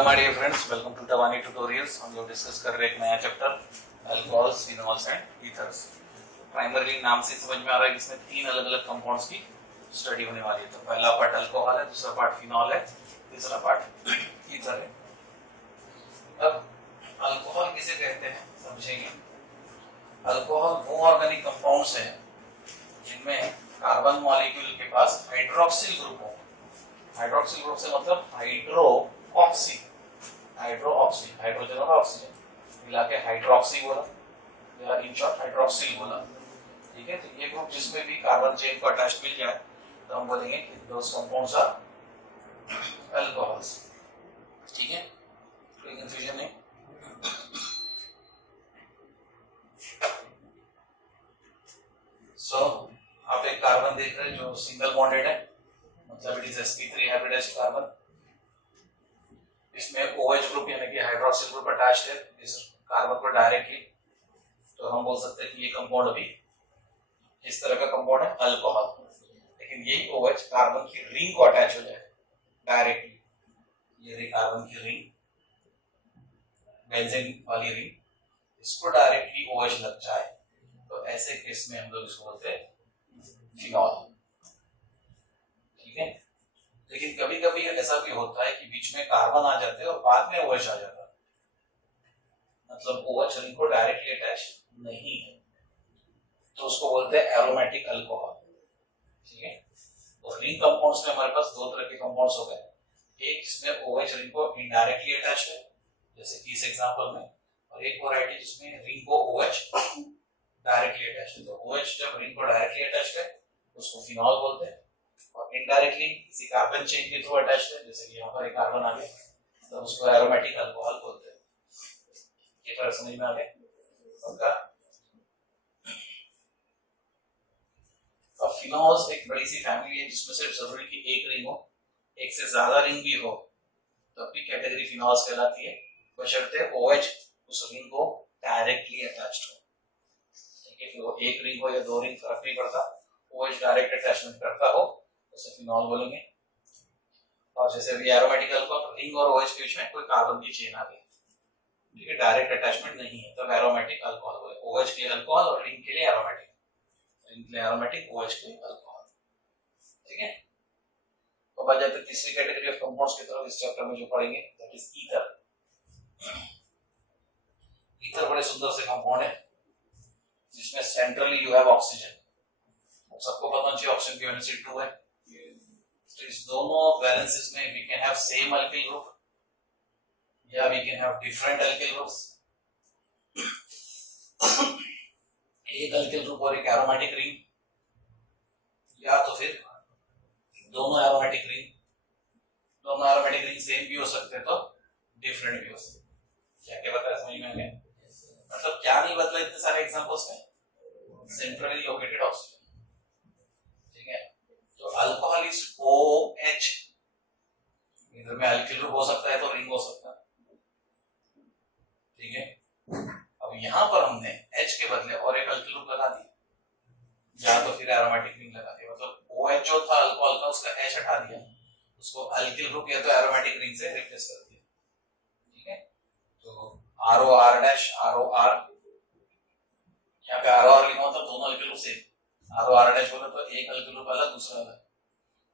Hello my dear friends, welcome to the Vani tutorials. हम लोग discuss कर रहे हैं एक नया chapter alcohols, phenols and ethers. Primarily नाम से समझ में आ रहा है कि इसमें तीन अलग अलग कंपाउंड्स की स्टडी होने वाली है। तो पहला पार्ट अल्कोहल है, दूसरा पार्ट फिनॉल है, तीसरा पार्ट ईथर है। अब अल्कोहल किसे कहते हैं समझेंगे। अल्कोहल वो ऑर्गेनिक कंपाउंड्स हैं जिनमें कार्बन मॉलिक्यूल के पास हाइड्रोक्सिल ग्रुप हो। हाइड्रोक्सिल ग्रुप से मतलब हाइड्रोक्सी, हाइड्रोजन और ऑक्सीजन मिला के हाइड्रोक्सी बोला या इन शॉर्ट हाइड्रोक्सिल बोला। ठीक है, तो ये ग्रुप जिसमें भी कार्बन चेन को अटैच मिल जाए तो हम बोलेंगे कि दोस कंपाउंड्स आर अल्कोहल्स। ठीक है, कोई कंफ्यूजन नहीं। सो आप एक कार्बन देख रहे हैं जो सिंगल बॉन्डेड है, मतलब it is sp3 hybridised carbon. इसमें OH ग्रुप यानी कि हाइड्रोक्सिल ग्रुप अटैच्ड है इस कार्बन पर डायरेक्टली। तो हम बोल सकते हैं कि ये कंपाउंड अभी इस तरह का कंपाउंड है अल्कोहल। लेकिन यही OH कार्बन की रिंग को अटैच हो जाए डायरेक्टली, ये रही कार्बन की रिंग, बेंजीन वाली रिंग, इसको डायरेक्टली OH लग जाए तो ऐसे केस में हम लोग इसको बोलते हैं फिनॉल। ठीक है, लेकिन कभी कभी ऐसा भी होता है कि बीच में कार्बन आ जाते हैं और बाद में OH आ जाता है, मतलब OH रिंग को डायरेक्टली अटैच नहीं है, तो उसको बोलते हैं एरोमेटिक अल्कोहल। ठीक है, तो रिंग कंपाउंड्स में हमारे पास दो तरह के कंपाउंड्स हो गए, एक जिसमें OH रिंग को इनडायरेक्टली अटैच है जैसे कि इस एग्जांपल में, और एक वैरायटी जिसमें रिंग को OH डायरेक्टली अटैच है। तो OH जब रिंग को डायरेक्टली अटैच है उसको फिनॉल बोलते हैं, और इनडायरेक्टली किसी कार्बन चेन के थ्रू अटैच्ड है जैसे कि यहाँ पर एक कार्बन आ गया तो उसको एरोमेटिक अल्कोहल बोलते हैं। ये फर्क समझ में आ गया? पक्का? अब फिनॉल्स एक बड़ी सी फैमिली है जिसमें सिर्फ जरूरी कि एक रिंग हो, एक से ज्यादा रिंग भी हो तब भी कैटेगरी फिनॉल्स कहलाती है, बशर्ते OH उस रिंग को डायरेक्टली अटैच्ड हो। ठीक है, वो एक रिंग हो या दो रिंग फर्क नहीं पड़ता, OH डायरेक्ट अटैचमेंट करता हो उसे फिनॉल बोलेंगे। और जैसे भी एरोमेटिक अल्कोहल, रिंग और OH के बीच में कोई कार्बन की चेन आ गई, ठीक है, डायरेक्ट अटैचमेंट नहीं है, तब एरोमेटिक अल्कोहल बोले। OH के लिए अल्कोहल और रिंग के लिए एरोमेटिक, रिंग के लिए एरोमेटिक, OH के लिए अल्कोहल। ठीक है, तो बात जाते हैं तीसरी कैटेगरी ऑफ कंपाउंड्स की तरफ इस चैप्टर में जो पढ़ेंगे, दैट इज ईथर। ईथर बड़े सुंदर से कंपाउंड है जिसमें सेंट्रली यू हैव ऑक्सीजन। सबको पता चाहिए ऑक्सीजन की वैलेंसी 2 है, तो इस दोनों वैलेंसीज में we can have same alkyl group या we can have different alkyl groups. एक अल्किल ग्रुप और एक एरोमेटिक रिंग, या तो फिर दोनों एरोमेटिक रिंग, दोनों एरोमेटिक रिंग सेम भी हो सकते हैं तो डिफरेंट भी हो सकते हैं। क्या क्या बताया समझ में आ गया? मतलब क्या नहीं बदला इतने सारे एग्जांपल्स में, सेंट्रली लोकेटेड ऑक्सीजन। ठीक है, तो अल्कोहल इज OH, इधर में अल्किल ग्रुप हो सकता है तो रिंग हो सकता है। ठीक है, अब यहां पर हमने H के बदले और एक अल्किल ग्रुप लगा दिया या तो फिर एरोमेटिक रिंग लगा दिया, मतलब OH जो था अल्कोहल का उसका H हटा दिया, उसको अल्किल ग्रुप या तो एरोमेटिक रिंग से रिप्लेस कर दिया। ठीक है, तो ROR डैश ROR, यहाँ पे ROR लिखा मतलब दोनों alkyl group same, ROR dash बोले तो एक अल्किल ग्रुप अलग दूसरा अलग,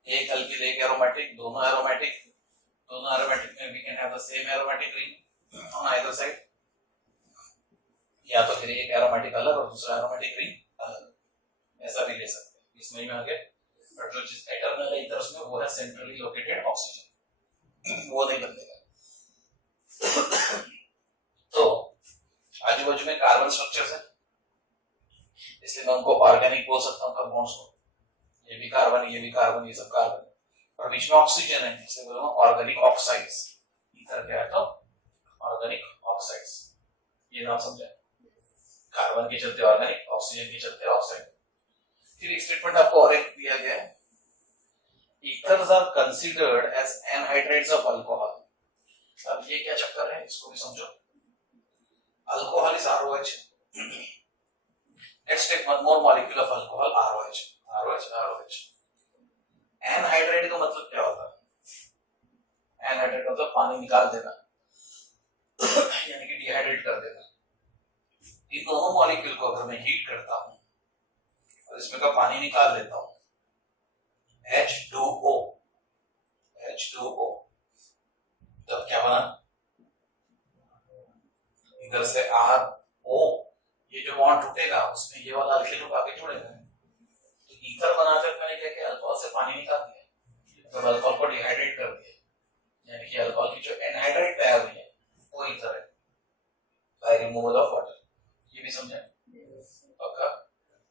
एक अल्किल एक एरोमेटिक, दोनों एरोमेटिक, दोनों एरोमेटिक में we can have the same aromatic ring on either side, या तो फिर एक एरोमेटिक अलग और दूसरा एरोमेटिक रिंग अलग, ऐसा भी ले सकते हैं। इसमें ही में आगे बट जो चीज एटर्नल है इधर उसमें वो है सेंट्रली लोकेटेड ऑक्सीजन, वो नहीं बदलेगा। तो आजू बाजू में कार्बन स्ट्रक्चर्स है इसलिए मैं उनको ऑर्गेनिक बोल सकता हूँ कंपाउंड्स को, ये भी कार्बन, ये भी कार्बन, ये सब कार्बन, और बीच में ऑक्सीजन है इसलिए बोलूंगा ऑर्गेनिक ऑक्साइड्स। ईथर क्या है तो ऑर्गेनिक ऑक्साइड्स, ये नाम समझे, कार्बन के चलते ऑर्गेनिक, ऑक्सीजन के चलते ऑक्साइड। फिर एक स्टेटमेंट आपको और एक दिया गया है, ethers are considered as anhydrides of alcohol. अब ये क्या चक्कर है इसको भी समझो। Alcohol is ROH, let's take one more molecule of alcohol, ROH, ROH, ROH। Anhydride का मतलब क्या होता है? एनहाइड्रेट मतलब पानी पानी निकाल देना यानी कि डिहाइड्रेट कर देना। इन दोनों मॉलिक्यूल को अगर मैं हीट करता हूं और इसमें का पानी निकाल देता हूं H2O, तब क्या बना, इधर से RO, ये जो बॉन्ड टूटेगा उसमें ये वाला अल्किल ग्रुप आके जुड़ेगा। तो ईथर बनाकर मैंने क्या किया, अल्कोहल से पानी निकाल दिया, तो अल्कोहल को डिहाइड्रेट कर दिया, यानी कि अल्कोहल की जो एनहाइड्राइड तैयार हुई है वो ईथर है बाय रिमूवल ऑफ वाटर। ये भी समझे पक्का?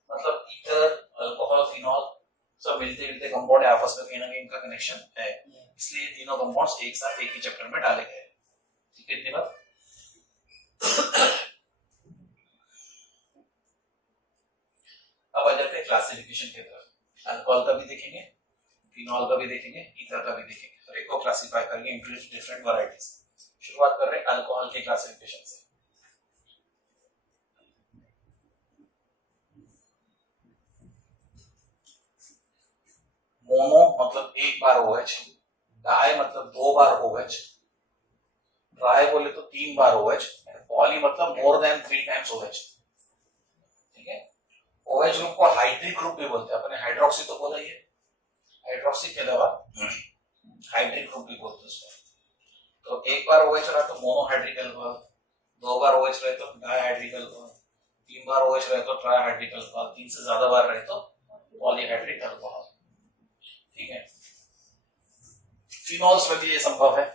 मतलब ईथर, अल्कोहल, फिनॉल सब मिलते मिलते कंपाउंड है, आपस में कहीं ना कहीं इनका कनेक्शन है, इसलिए तीनों कंपाउंड्स एक साथ एक ही चक्कर में डाले गए। ठीक है, इतनी बात। अब आ जाते हैं क्लासिफिकेशन की तरफ। अल्कोहल का भी देखेंगे, फिनॉल का भी देखेंगे, ईथर का भी देखेंगे, हर एक को क्लासिफाई करेंगे इनटू डिफरेंट वैरायटीज। शुरुआत कर रहे हैं अल्कोहल के क्लासिफिकेशन से। मोनो मतलब एक बार OH, डाई मतलब 2 बार OH, ट्राई बोले तो 3 बार OH, पॉली मतलब मोर देन 3 टाइम्स OH। ठीक है, OH ग्रुप को हाइड्रिक ग्रुप भी बोलते हैं, अपने हाइड्रोक्सी तो बोला ही है, हाइड्रोक्सी के अलावा हाइड्रिक ग्रुप भी बोलते हैं उसको। तो एक बार OH रहा तो मोनोहाइड्रिक अल्कोहल, 2 बार OH रहे तो डाइहाइड्रिक अल्कोहल, 3 बार OH रहे तो ट्राइहाइड्रिक अल्कोहल, 3 से ज्यादा बार रहे तो पॉलीहाइड्रिक अल्कोहल। ठीक है, फिनॉल्स में भी ये संभव है।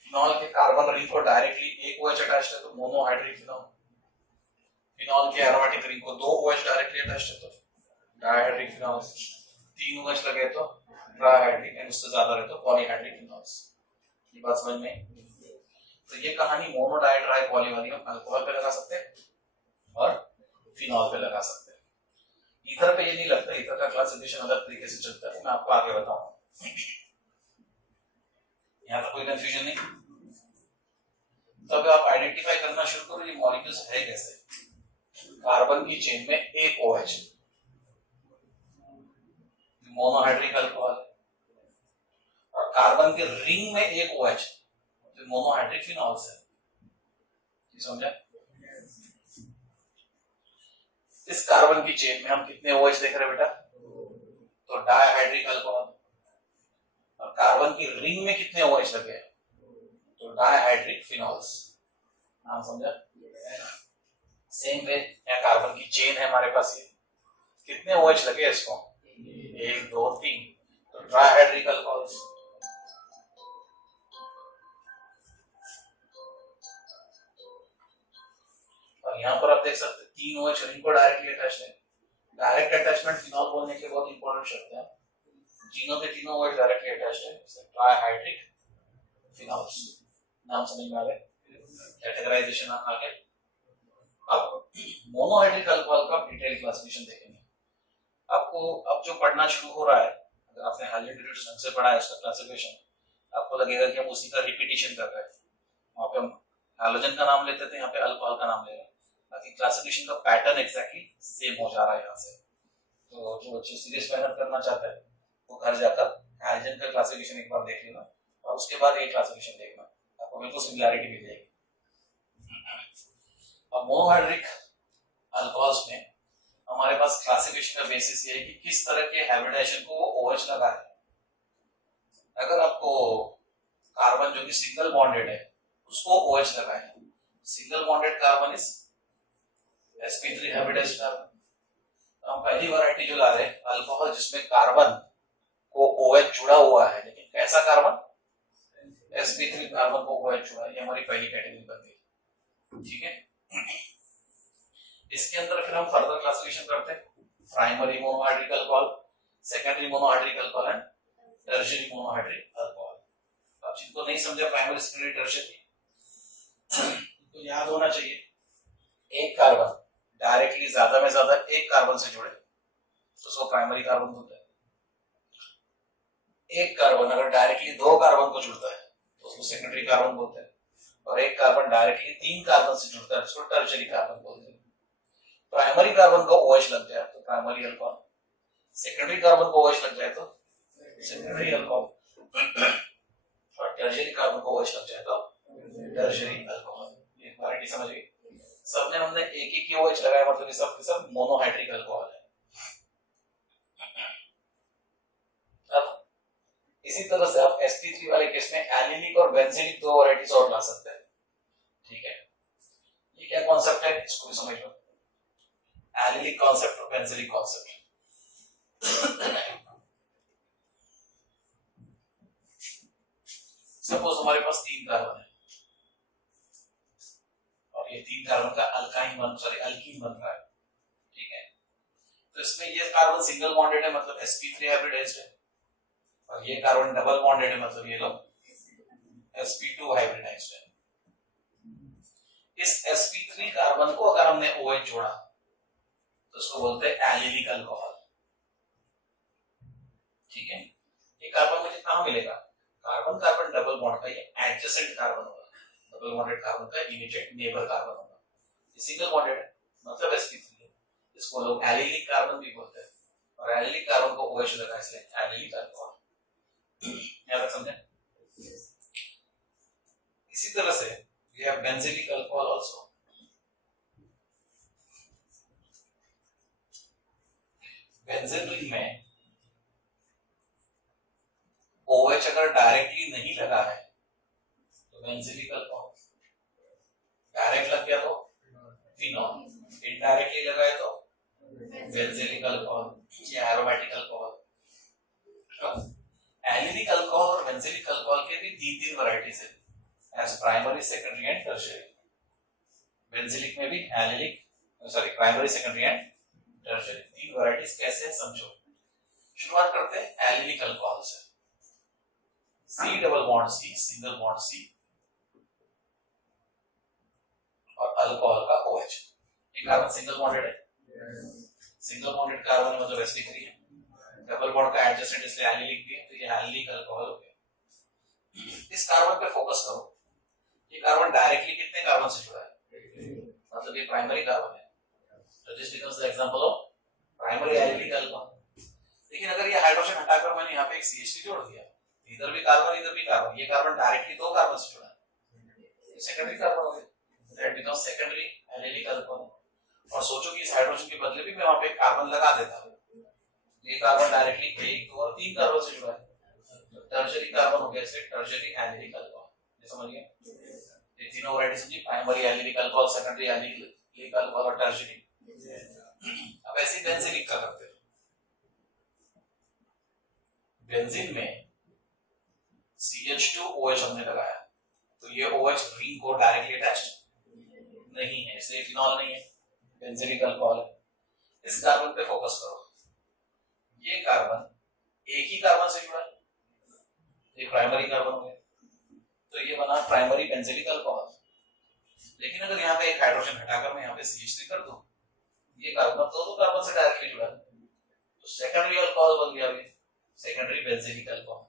फिनॉल के कार्बन रिंग को डायरेक्टली एक OH अटैच्ड है तो मोनोहाइड्रिक फिनॉल, फिनॉल के एरोमेटिक रिंग को 2 OH डायरेक्टली अटैच्ड है तो डाइहाइड्रिक फिनॉल, 3 OH लगे तो ट्राइहाइड्रिक, एंड उससे ज्यादा रहे तो पॉलीहाइड्रिक फिनॉल्स। ये बात समझ में? तो ये कहानी मोनो, डाई, ट्राई, पॉली वाली हम अल्कोहल पे लगा सकते हैं और फिनॉल पे लगा सकते हैं। ईथर पे ये नहीं लगता, ईथर का क्लासिफिकेशन अलग तरीके से चलता है, मैं आपको आगे बताऊंगा। यहाँ तो कोई कंफ्यूजन नहीं। तो अगर आप आइडेंटिफाई करना शुरू करो ये मॉलिक्यूल्स है कैसे। कार्बन की चेन में एक OH, मोनोहाइड्रिक अल्कोहल, और कार्बन के रिंग में एक OH, तो मोनोहाइड्रिक फिनॉल्स है। समझा? इस कार्बन की चेन में हम कितने OH देख रहे हैं बेटा? तो डाइहाइड्रिक अल्कोहल। और कार्बन की रिंग में कितने OH लगे हैं? तो डाइहाइड्रिक फिनॉल्स। नाम समझा? सेम वे यहाँ कार्बन की चेन है हमारे पास, ये कितने OH लगे हैं इसको? 1 2 3, तो ट्राइहाइड्रिक अल्कोहल्स। और यहाँ पर आप देख सकते हैं 3 OH रिंग को डायरेक्टली अटैच्ड है। डायरेक्ट अटैचमेंट फिनॉल बोलने के बहुत इंपॉर्टेंट शब्द है, तीनों के तीनों OH डायरेक्टली अटैच्ड है, ट्राइहाइड्रिक फिनॉल्स। नाम समझ में आ गया? कैटेगराइजेशन आ गया। अब मोनोहाइड्रिक अल्कोहल का डिटेल क्लासिफिकेशन देखेंगे। आपको अब जो पढ़ना शुरू हो रहा है, अगर आपने हाइड्रोजन ढंग से पढ़ा है उसका क्लासिफिकेशन, आपको लगेगा कि हम उसी का रिपीटिशन कर रहे हैं। वहां पे हम हाइड्रोजन का नाम लेते थे, यहाँ पे अल्कोहल का नाम ले रहे हैं, बाकी क्लासिफिकेशन का पैटर्न एग्जैक्टली सेम हो जा रहा है यहाँ से। तो जो बच्चे सीरियस मेहनत करना चाहते हैं वो घर जाकर हाइड्रोजन का क्लासिफिकेशन एक बार देख लेना और उसके बाद ये क्लासिफिकेशन देखना, आपको बिल्कुल सिमिलैरिटी मिल जाएगी। अब मोनोहाइड्रिक अल्कोहल्स में हमारे पास क्लासिफिकेशन का बेसिस ये है कि किस तरह के हाइब्रिडाइजेशन को वो OH लगा है। अगर आपको कार्बन जो कि सिंगल बॉन्डेड है उसको OH लगा है, single bonded carbon is sp3 hybridised carbon. हम पहली वैरायटी जो ला रहे हैं अल्कोहल जिसमें कार्बन को OH जुड़ा हुआ है, लेकिन कैसा कार्बन? sp3 कार्बन को OH जुड़ा है, ये हमारी पहली कैटेगरी बन गई। ठीक है, इसके अंदर फिर हम फर्दर क्लासिफिकेशन करते हैं, primary monohydric alcohol, secondary monohydric alcohol and tertiary monohydric alcohol. अब जिनको नहीं समझा प्राइमरी सेकेंडरी टर्शियरी तो याद होना चाहिए, एक कार्बन डायरेक्टली ज्यादा में ज्यादा एक कार्बन से जुड़े तो उसको प्राइमरी कार्बन बोलते हैं। एक कार्बन अगर डायरेक्टली 2 कार्बन को जुड़ता है तो उसको सेकेंडरी कार्बन बोलते हैं, और एक कार्बन डायरेक्टली 3 कार्बन से जुड़ता है उसको टर्शियरी कार्बन बोलते हैं। प्राइमरी कार्बन को OH लग जाए तो प्राइमरी अल्कोहल, सेकेंडरी कार्बन को OH लग जाए तो सेकेंडरी अल्कोहल। और टर्शियरी कार्बन को OH लग जाए तो टर्शियरी अल्कोहल। ये वैरायटी समझ गई? सबने हमने एक ही OH लगाया मतलब ये सब के सब मोनोहाइड्रिक अल्कोहल है। अब इसी तरह से आप sp3 वाले केस में एलिलिक और बेंजीलिक दो वैरायटीज और ला सकते हैं। ठीक है, ये क्या कॉन्सेप्ट है इसको भी समझ लो। एलिलिक कॉन्सेप्ट और बेंजीलिक कॉन्सेप्ट। सपोज हमारे पास 3 कार्बन है और ये 3 कार्बन का अल्कीन बन रहा है। ठीक है, तो इसमें ये कार्बन सिंगल बॉन्डेड है मतलब sp3 हाइब्रिडाइज्ड है, और ये कार्बन डबल बॉन्डेड है मतलब ये लोग sp2 हाइब्रिडाइज्ड है। इस sp3 कार्बन को अगर हमने OH जोड़ा तो इसको बोलते हैं एलिलिक अल्कोहल। ठीक है, ये कार्बन मुझे कहां मिलेगा? कार्बन कार्बन डबल बॉन्ड का ये एडजेसेंट कार्बन होगा, डबल बॉन्डेड कार्बन का इमीडिएट नेबर कार्बन होगा। ये सिंगल बॉन्डेड है मतलब sp3 है, इसको लोग एलिलिक कार्बन भी बोलते हैं, और एलिलिक कार्बन को OH लगा इसलिए एलिलिक अल्कोहल। याद रख समझे? इसी तरह से we have benzylic alcohol also. Benzene ring में OH अगर डायरेक्टली नहीं लगा है तो बेंजीलिक अल्कोहल, डायरेक्ट लग गया तो फिनॉल, इनडायरेक्टली लगा है तो बेंजीलिक अल्कोहल या एरोमेटिक अल्कोहल। एलिलिक अल्कोहल और बेंजीलिक अल्कोहल के भी तीन वैरायटीज है, as primary, secondary and tertiary. Benzylic में भी primary, secondary and tertiary, 3 varieties कैसे है समझो। शुरुआत करते हैं एलिलिक अल्कोहल से। C double bond C, single bond C और अल्कोहल का OH। ये कार्बन सिंगल बॉन्डेड है, सिंगल बॉन्डेड कार्बन मतलब sp3 है, डबल बॉन्ड का एडजेसेंट इसलिए एलिलिक भी है, तो ये एलिलिक अल्कोहल हो गया। इस कार्बन पे फोकस करो। ये कार्बन डायरेक्टली कितने कार्बन से जुड़ा है मतलब ये प्राइमरी कार्बन है, तो this becomes the example of primary allylic alcohol. लेकिन अगर ये हाइड्रोजन हटाकर मैंने यहाँ पे एक CH3 जोड़ दिया, इधर भी कार्बन, ये कार्बन डायरेक्टली 2 कार्बन से जुड़ा है, ये सेकेंडरी कार्बन हो गया, that becomes secondary allylic alcohol. और सोचो कि इस हाइड्रोजन के बदले भी मैं वहां पे एक कार्बन लगा देता हूं, ये कार्बन डायरेक्टली 1, 2 और 3 कार्बन से जुड़ा है, तो टर्शियरी कार्बन हो गया, इसलिए टर्शियरी एलिलिक अल्कोहल। ये समझिए, ये तीनों वैरायटी समझी, primary allylic alcohol, secondary allylic alcohol और टर्शियरी। अब ऐसे बेंजीलिक का करते हैं। बेंजीन में CH2OH हमने लगाया, तो ये OH रिंग को डायरेक्टली अटैच्ड नहीं है, इसलिए फिनॉल नहीं है, बेंजीलिक अल्कोहल है। इस कार्बन पे फोकस करो। ये कार्बन एक ही कार्बन से जुड़ा है, ये प्राइमरी कार्बन हो गया, तो ये बना प्राइमरी बेंजीलिक अल्कोहल। लेकिन अगर यहाँ पे एक हाइड्रोजन हटाकर मैं यहाँ पे CH3 कर दूं, ये कार्बन दो कार्बन से डायरेक्टली जुड़ा है, तो सेकेंडरी अल्कोहल बन गया, ये सेकेंडरी बेंजीलिक अल्कोहल।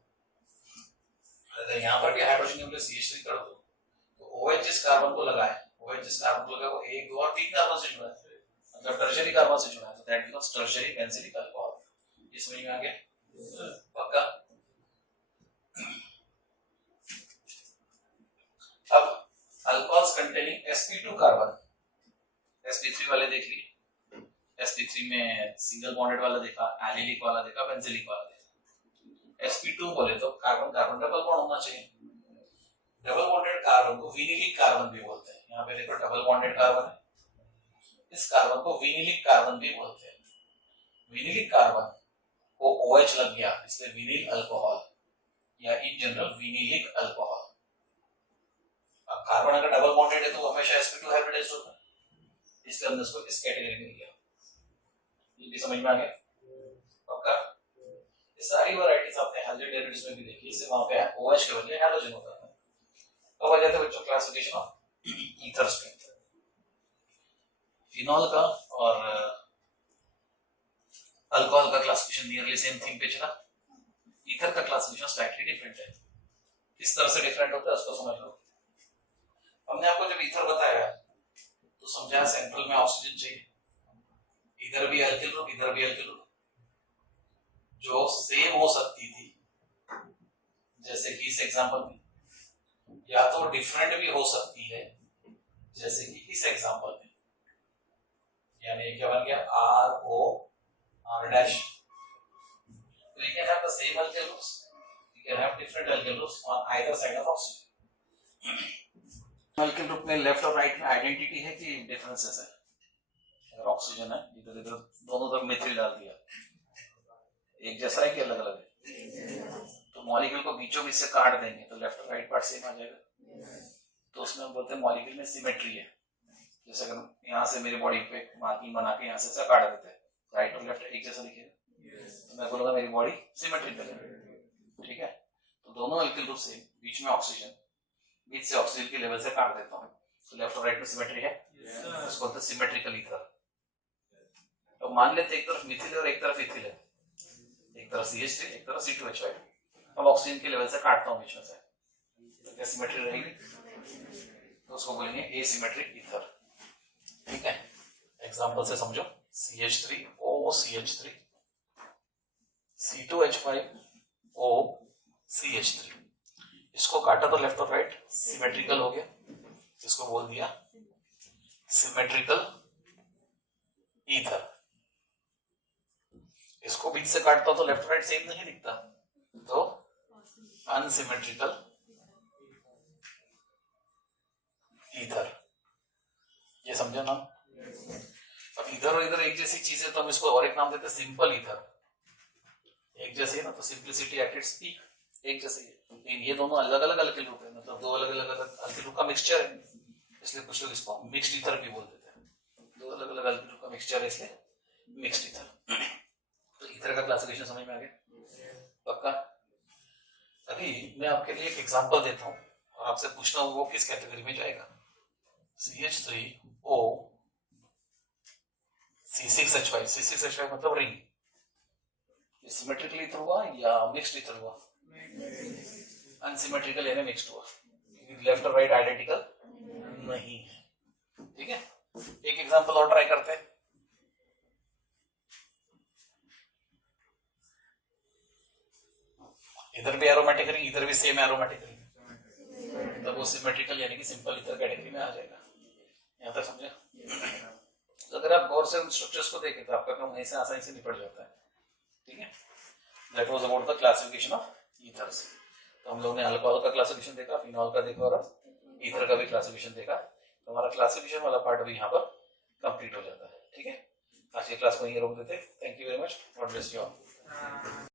अगर यहाँ पर भी हाइड्रोजन के बदले CH3 कर दो, तो OH जिस कार्बन को लगा है, वो 1, 2 और 3 कार्बन से जुड़ा है, मतलब टर्शियरी कार्बन से जुड़ा है, तो that becomes tertiary benzylic alcohol. इस समझ में आ गया? पक्का? अब alcohols containing sp2 carbon, sp3 वाले देख लिए, sp3 में सिंगल बॉन्डेड वाला देखा, एलिलिक वाला देखा, बेंजीलिक वाला देखा। sp2 बोले तो कार्बन कार्बन डबल बॉन्ड होना चाहिए। डबल बॉन्डेड कार्बन को विनिलिक कार्बन भी बोलते हैं। यहाँ पे देखो डबल बॉन्डेड कार्बन है, इस कार्बन को विनिलिक कार्बन भी बोलते हैं। विनिलिक कार्बन को OH लग गया, इसलिए विनिल अल्कोहल या इन जनरल विनिलिक अल्कोहल। अब कार्बन अगर डबल बॉन्डेड है तो हमेशा sp2 हाइब्रिडाइज्ड होता है, इसलिए हमने इसको इस कैटेगरी में लिया। ये भी समझ में आ गया? पक्का? ये सारी वैरायटीज आपने हाइड्रोजन डेरिवेटिव्स में भी देखी, इससे वहां पे OH के बदले हाइड्रोजन होता है। तो वजह है बच्चों classification of ether strength. Phenol का और अल्कोहल का क्लासिफिकेशन नियरली सेम थिंग पे चला। ईथर का क्लासिफिकेशन स्लाइटली डिफरेंट है। किस तरह से डिफरेंट होता है उसको समझ लो। हमने आपको जब ईथर बताया तो समझाया सेंट्रल में ऑक्सीजन चाहिए, इधर भी एल्किल ग्रुप, इधर भी एल्किल ग्रुप, जो सेम हो सकती थी जैसे कि इस एग्जांपल में, या तो डिफरेंट भी हो सकती है जैसे कि इस एग्जांपल में, यानी क्या बन गया आर ओ आर डैश। तो you can have the same alkyl groups, you can have different alkyl groups on either side of oxygen. alkyl group में लेफ्ट और राइट में आइडेंटिटी है कि डिफरेंसेस है? अगर ऑक्सीजन है इधर इधर दोनों तरफ मिथिल डाल दिया, एक जैसा है कि अलग अलग है? तो मॉलिक्यूल को बीचों बीच से काट देंगे तो लेफ्ट और राइट पार्ट सेम आ जाएगा। तो उसमें हम बोलते हैं मॉलिक्यूल में सिमेट्री है। जैसे अगर यहाँ से मेरी बॉडी पे मार्किंग बना के यहाँ से ऐसा काट देते हैं, राइट और लेफ्ट एक जैसा दिखेगा, तो मैं बोलूंगा मेरी बॉडी सिमेट्रिकल है। ठीक है, तो दोनों अल्किल ग्रुप से बीच में ऑक्सीजन, बीच से ऑक्सीजन के लेवल से काट देता हूँ, तो लेफ्ट और राइट में सिमेट्री है, इसको बोलते हैं सिमेट्रिकल ईथर। तो मान लेते एक तरफ मिथिल और एक तरफ इथिल है, एक तरफ CH3 एक तरफ C2H5। अब ऑक्सीजन के लेवल से काटता हूँ बीच में से, तो क्या सिमेट्री रहेगी? तो उसको बोलेंगे एसिमेट्रिक ईथर। ठीक है, एग्जांपल से समझो, CH3O CH3, C2H5O CH3, इसको काटा तो लेफ्ट और राइट सिमेट्रिकल हो गया, इसको बोल दिया सिमेट्रिकल ईथर। इसको बीच से काटता तो लेफ्ट राइट सेम नहीं दिखता, तो अनसिमेट्रिकल ईथर। ये समझो ना? अब इधर और इधर एक जैसी चीज है तो हम इसको और एक नाम देते हैं सिंपल ईथर। एक जैसे है ना, तो सिंपलिसिटी एट इट्स पीक, एक जैसे है। लेकिन ये दोनों अलग अलग अल्किल ग्रुप है, मतलब दो अलग अलग अल्किल ग्रुप का मिक्सचर है, इसलिए कुछ लोग इसको मिक्स्ड ईथर भी बोल देते हैं। दो अलग अलग अल्किल ग्रुप का मिक्सचर है, इसलिए मिक्स्ड ईथर। तो ईथर का क्लासिफिकेशन समझ में आ गया? पक्का? अभी मैं आपके लिए एक एग्जांपल देता हूँ और आपसे पूछना होगा वो किस कैटेगरी में जाएगा। CH3O C6H5, C6H5 मतलब रिंग, ये सिमेट्रिकल ईथर हुआ या मिक्स्ड ईथर हुआ? अनसिमेट्रिकल यानी मिक्स्ड हुआ, क्योंकि लेफ्ट और राइट आइडेंटिकल नहीं है। ठीक है, एक एग्जांपल और ट्राई करते हैं। इधर भी एरोमेटिक रिंग, इधर भी सेम एरोमेटिक रिंग, तब वो सिमेट्रिकल यानी कि सिंपल ईथर कैटेगरी में आ जाएगा। यहाँ तक समझे? तो अगर आप गौर से उन स्ट्रक्चर्स को देखें तो आपका काम वहीं से आसानी से निपट जाता है। ठीक है, that was about the classification of ethers. तो हम लोग ने अल्कोहल का क्लासिफिकेशन देखा, फिनॉल का देखा और ईथर का भी क्लासिफिकेशन देखा। तो हमारा क्लासिफिकेशन वाला पार्ट भी यहाँ पर कंप्लीट हो जाता है। ठीक है, आज की क्लास को यहीं रोक देते हैं। Thank you very much, God bless you all.